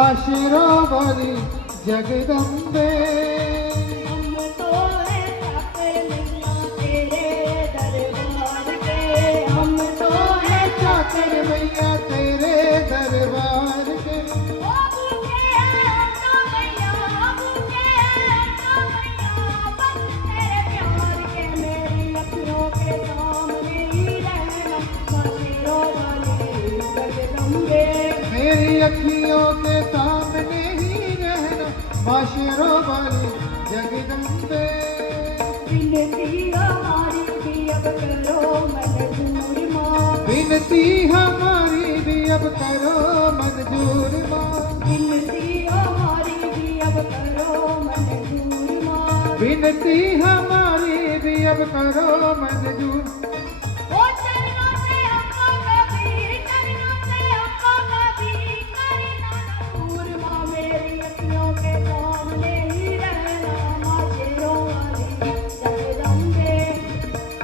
माँ शेरों वाली जगदम्बे। हम तो है चाकर मैया तेरे दरबार के, हम तो है चाकर मैया तेरे दरबार के। ओ भूखे हम तो मैया, भूखे हम तो मैया, बस तेरे प्यार के मेरी अखियों के सामने ही रहना माँ शेरों वाली जगदम्बे। मेरी अखियों के सामने ही रहना माँ शेरों वाली जगदम्बे। विनती हमारी भी अब करो मंजूर माँ, विनती हमारी भी अब करो मंजूर माँ। विनती हमारी भी अब करो मंजूर माँ। विनती हमारी भी अब करो मंजूर। ओ चरणों से हमको कभी, चरणों से हमको कभी करना दूर माँ, मेरी अखियों के सामने ही रहना माँ शेरों वाली जगदम्बे।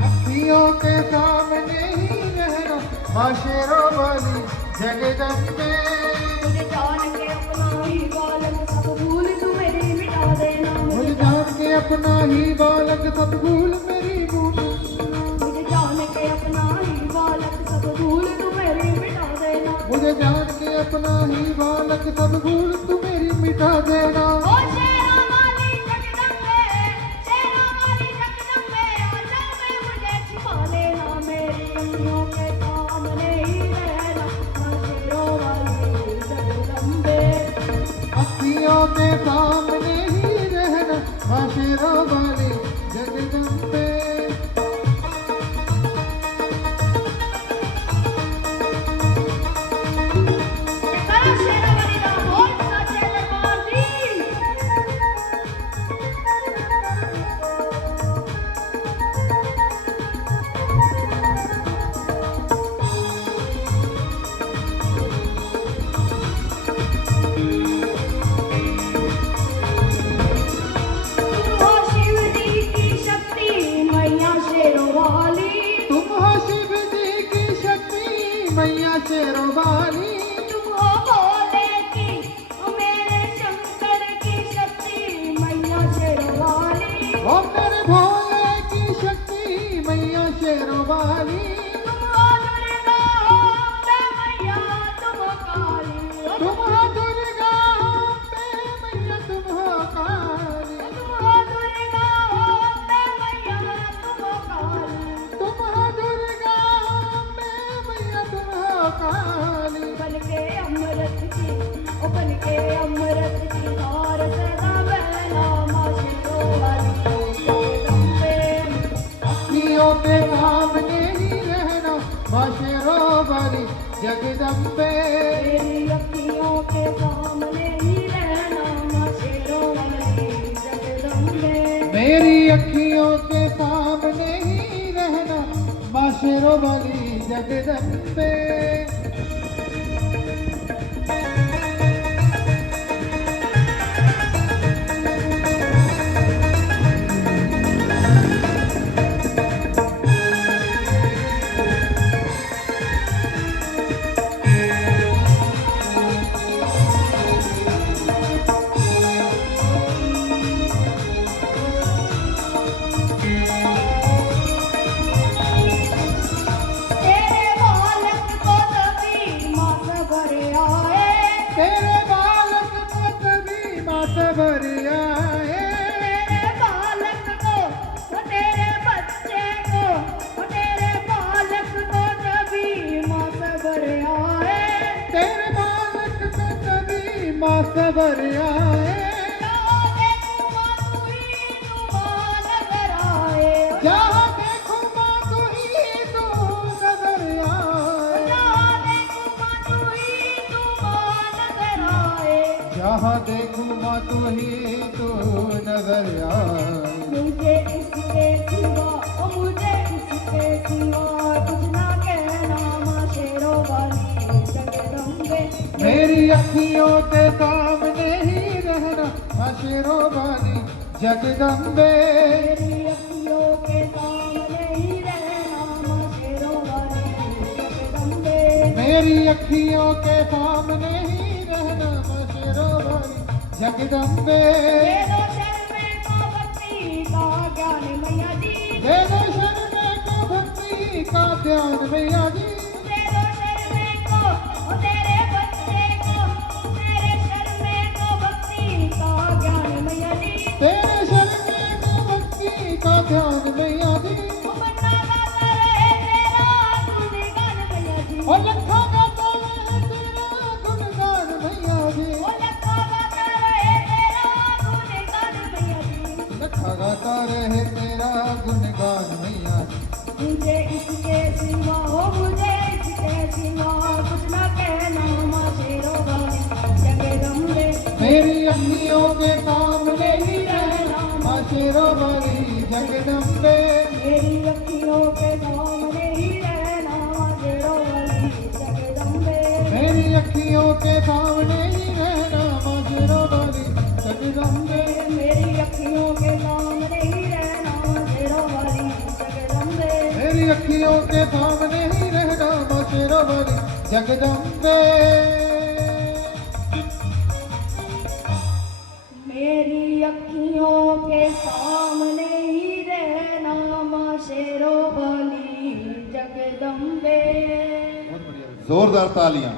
अखियों के सामने ही रहना माँ शेरों वाली जगदम्बे। मुझे जान के अपना ही बालक सब भूल तू मेरी मिटा देना, मुझे जान के अपना ही बालक सब भूल मेरी भूल। मुझे जान के अपना ही बालक सब भूल तू मेरी मिटा देना। मुझे जान के अपना ही बालक सब भूल तू मेरी मिटा देना। ओ शेरों वाली जगदम्बे, शेरों वाली जगदम्बे, आंचल में मुझे छुपा लेना, मेरी अखियों के सामने ही रहना माँ शेरों वाली जगदम्बे। अखियों के सामने ही रहना माँ शेरों वाली जगदम्बे। करो शेरों वाली का बोल सच्चे दरबार दी। हो शिव जी की शक्ति मैया शेरों वाली, तुम हो शिव जी की शक्ति मैया शेरों वाली। तुम हो भोले की मेरे शंकर की शक्ति मैया शेरों वाली। ओ मेरे भोले की शक्ति मैया शेरों वाली। तुम हो दुर्गा अम्बे मैया तुम हो काली, तुम हो दुर्गा अम्बे मैया तुम हो काली। तुम हो दुर्गा अम्बे मैया तुम हो काली। तुम हो दुर्गा अम्बे मैया तुम हो काली। बन के अमृत की, ओ बन के अमृत की धार सदा बहना माँ शेरों वाली जगदम्बे। अखियों के सामने ही रहना माँ शेरों वाली जगदम्बे। मेरी अखियों के सामने ही रहना माँ शेरों वाली जगदम्बे। मेरी अखियों के सामने ही रहना माँ शेरों वाली जगदम्बे। तेरे बालक को तभी माँ सबर आए, तेरे बालक को कभी मात भर आए। तेरे बालक को, वो तेरे बच्चे को, वो तेरे बालक को तभी माँ सबर आए। तेरे बालक को कभी मात भर आए। जहाँ देखूं माँ तू ही तू माँ नजर आए, जहाँ देखूं माँ तू ही तू नजर आए। जहाँ देखूं माँ तू ही तू माँ नजर आए। जहाँ देखूं माँ तू ही तू नजर आए। मुझे इसके सिवा, ओ मुझे इसके सिवा कुछ ना कहना माँ शेरों वाली जगदम्बे। मेरी अखियों के सामने ही रहना माँ शेरों वाली जगदम्बे। मेरी अखियों के सामने ही रहना माँ शेरों वाली जगदम्बे। मेरी अखियों के सामने ही रहना माँ शेरों जगदम्बे दे दो शर्मे को भक्ति का ज्ञान मैया जी दे दो शर्मे को भक्ति का ध्यान मैया जी दे दो शर्मे को ओ तेरे बच्चे को तेरे शर्मे को भक्ति का ज्ञान मैया जी तेरे शर्मे को भक्ति का ध्यान मैया जी ओ बन्ना गाता रहे तेरा गुणगान मैया जी और लखा गाता रहे तेरा गुणगान मैया जी ओ लखा गाता रहे तेरा गुणगान मैया जी लखा गाता रहे तेरा गुणगान मैया जी मुझे इसके सिवा हो मुझे इसके सिवा कुछ न कहना माँ शेरो वाली जगदम्बे मेरी अखियों के सामने ही रहना माँ शेरों वाली जगदम्बे मेरी अखियों के सामने ही रहना माँ शेरो वाली जगदम्बे मेरी अखियों के सामने ही रहना माँ शेरों वाली जगदम्बे मेरी अखियों के सामने ही रहना माँ शेरो वाली जगदम्बे मेरी अखियों के सामने ही रहना माँ शेरों वाली जगदम्बे मेरी अखियों के सामने ही रहना माँ शेरो वाली जगदम्बे जोरदार तालियां।